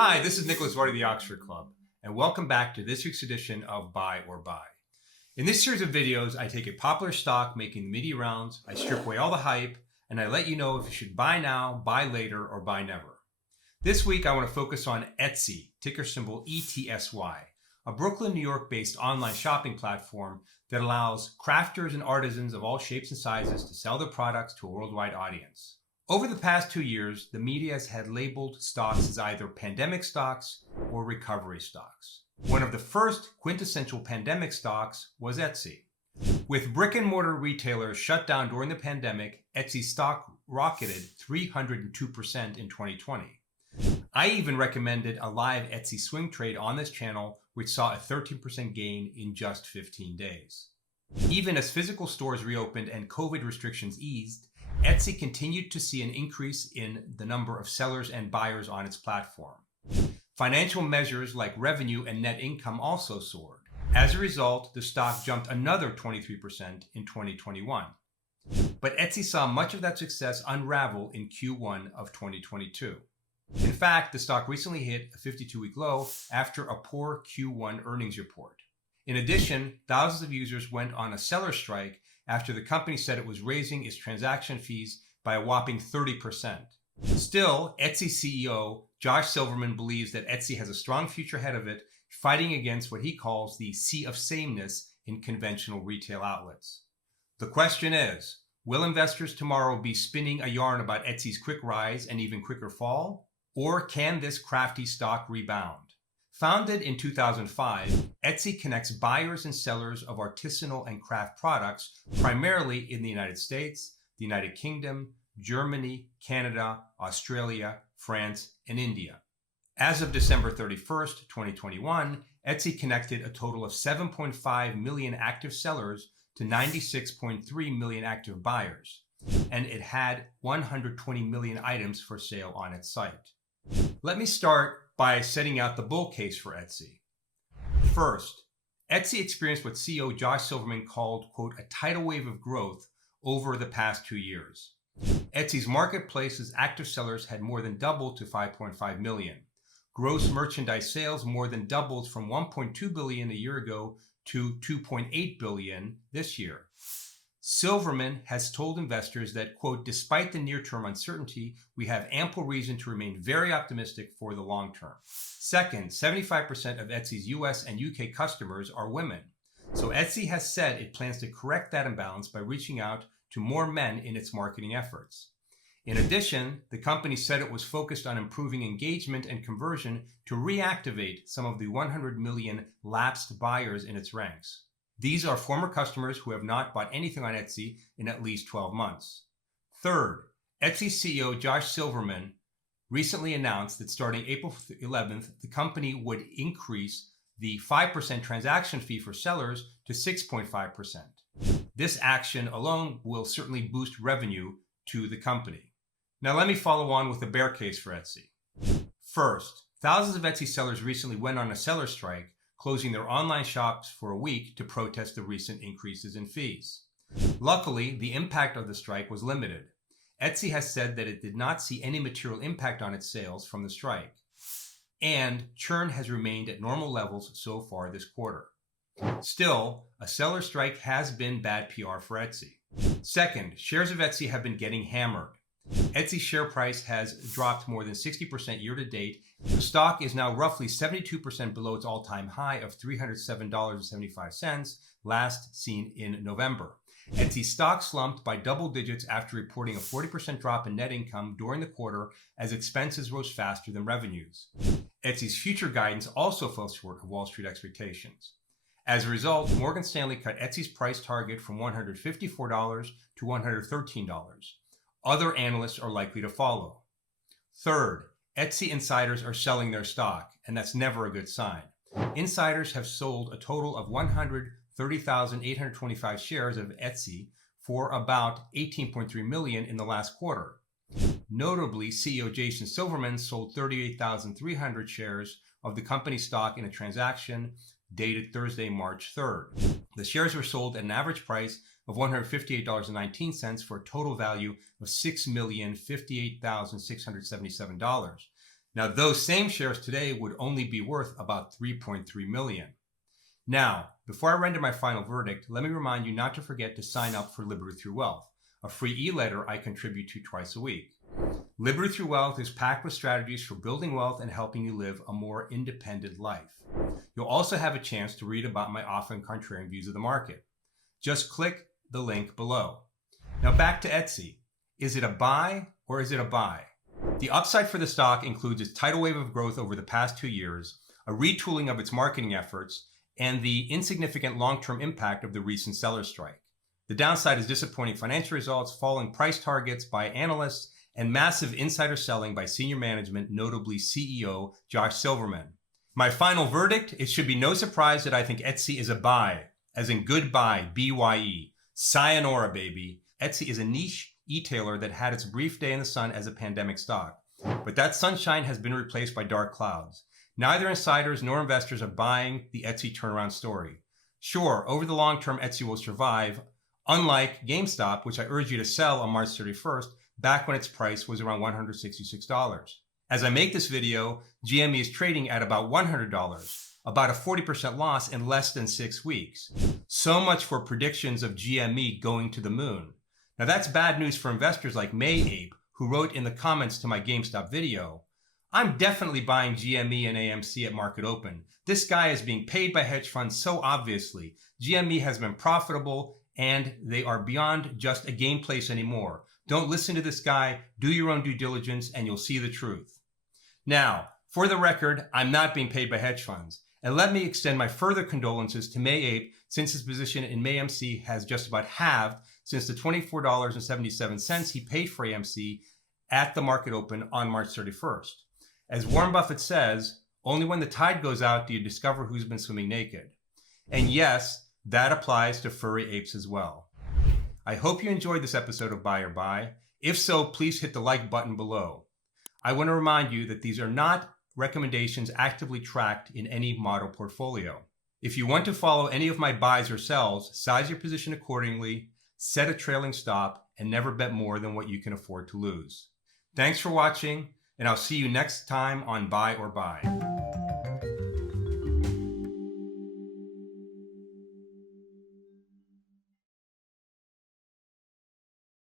Hi, this is Nicholas Vardy of the Oxford Club, and welcome back to this week's edition of Buy or Buy. In this series of videos, I take a popular stock making the media rounds, I strip away all the hype, and I let you know if you should buy now, buy later, or buy never. This week, I want to focus on Etsy, ticker symbol ETSY, a Brooklyn, New York-based online shopping platform that allows crafters and artisans of all shapes and sizes to sell their products to a worldwide audience. Over the past 2 years, the media has had labeled stocks as either pandemic stocks or recovery stocks. One of the first quintessential pandemic stocks was Etsy. With brick and mortar retailers shut down during the pandemic, Etsy stock rocketed 302% in 2020. I even recommended a live Etsy swing trade on this channel, which saw a 13% gain in just 15 days. Even as physical stores reopened and COVID restrictions eased, Etsy continued to see an increase in the number of sellers and buyers on its platform. Financial measures like revenue and net income also soared. As a result, the stock jumped another 23% in 2021. But Etsy saw much of that success unravel in Q1 of 2022. In fact, the stock recently hit a 52-week low after a poor Q1 earnings report. In addition, thousands of users went on a seller strike after the company said it was raising its transaction fees by a whopping 30%. Still, Etsy CEO Josh Silverman believes that Etsy has a strong future ahead of it, fighting against what he calls the sea of sameness in conventional retail outlets. The question is, will investors tomorrow be spinning a yarn about Etsy's quick rise and even quicker fall? Or can this crafty stock rebound? Founded in 2005, Etsy connects buyers and sellers of artisanal and craft products primarily in the United States, the United Kingdom, Germany, Canada, Australia, France, and India. As of December 31st, 2021, Etsy connected a total of 7.5 million active sellers to 96.3 million active buyers, and it had 120 million items for sale on its site. Let me start by setting out the bull case for Etsy. First, Etsy experienced what CEO Josh Silverman called, quote, a tidal wave of growth over the past 2 years. Etsy's marketplace's active sellers had more than doubled to 5.5 million. Gross merchandise sales more than doubled from 1.2 billion a year ago to 2.8 billion this year. Silverman has told investors that, quote, despite the near-term uncertainty, we have ample reason to remain very optimistic for the long term. Second, 75% of Etsy's US and UK customers are women. So Etsy has said it plans to correct that imbalance by reaching out to more men in its marketing efforts. In addition, the company said it was focused on improving engagement and conversion to reactivate some of the 100 million lapsed buyers in its ranks. These are former customers who have not bought anything on Etsy in at least 12 months. Third, Etsy CEO Josh Silverman recently announced that starting April 11th, the company would increase the 5% transaction fee for sellers to 6.5%. This action alone will certainly boost revenue to the company. Now let me follow on with the bear case for Etsy. First, thousands of Etsy sellers recently went on a seller strike, closing their online shops for a week to protest the recent increases in fees. Luckily, the impact of the strike was limited. Etsy has said that it did not see any material impact on its sales from the strike, and churn has remained at normal levels so far this quarter. Still, a seller strike has been bad PR for Etsy. Second, shares of Etsy have been getting hammered. Etsy's share price has dropped more than 60% year to date. The stock is now roughly 72% below its all-time high of $307.75, last seen in November. Etsy's stock slumped by double digits after reporting a 40% drop in net income during the quarter as expenses rose faster than revenues. Etsy's future guidance also fell short of Wall Street expectations. As a result, Morgan Stanley cut Etsy's price target from $154 to $113. Other analysts are likely to follow. Third, Etsy insiders are selling their stock, and that's never a good sign. Insiders have sold a total of 130,825 shares of Etsy for about $18.3 million in the last quarter. Notably, CEO Josh Silverman sold 38,300 shares of the company's stock in a transaction dated Thursday, March 3rd. The shares were sold at an average price of $158.19 for a total value of $6,058,677. Now, those same shares today would only be worth about $3.3 million. Now, before I render my final verdict, let me remind you not to forget to sign up for Liberty Through Wealth, a free e-letter I contribute to twice a week. Liberty Through Wealth is packed with strategies for building wealth and helping you live a more independent life. You'll also have a chance to read about my often contrarian views of the market. Just click the link below. Now back to Etsy. Is it a buy or is it a buy? The upside for the stock includes its tidal wave of growth over the past 2 years, a retooling of its marketing efforts, and the insignificant long-term impact of the recent seller strike. The downside is disappointing financial results, falling price targets by analysts, and massive insider selling by senior management, notably CEO Josh Silverman. My final verdict, it should be no surprise that I think Etsy is a buy, as in goodbye, B-Y-E. Sayonara, baby. Etsy is a niche e-tailer that had its brief day in the sun as a pandemic stock. But that sunshine has been replaced by dark clouds. Neither insiders nor investors are buying the Etsy turnaround story. Sure, over the long term, Etsy will survive, unlike GameStop, which I urge you to sell on March 31st, back when its price was around $166. As I make this video, GME is trading at about $100, about a 40% loss in less than 6 weeks. So much for predictions of GME going to the moon. Now that's bad news for investors like May who wrote in the comments to my GameStop video, "I'm definitely buying GME and AMC at market open. This guy is being paid by hedge funds so obviously. GME has been profitable and they are beyond just a game place anymore. Don't listen to this guy, do your own due diligence, and you'll see the truth." Now, for the record, I'm not being paid by hedge funds. And let me extend my further condolences to May since his position in AMC has just about halved since the $24.77 he paid for AMC at the market open on March 31st. As Warren Buffett says, only when the tide goes out do you discover who's been swimming naked. And yes, that applies to furry apes as well. I hope you enjoyed this episode of Buy or Buy. If so, please hit the like button below. I want to remind you that these are not recommendations actively tracked in any model portfolio. If you want to follow any of my buys or sells, size your position accordingly, set a trailing stop, and never bet more than what you can afford to lose. Thanks for watching, and I'll see you next time on Buy or Buy.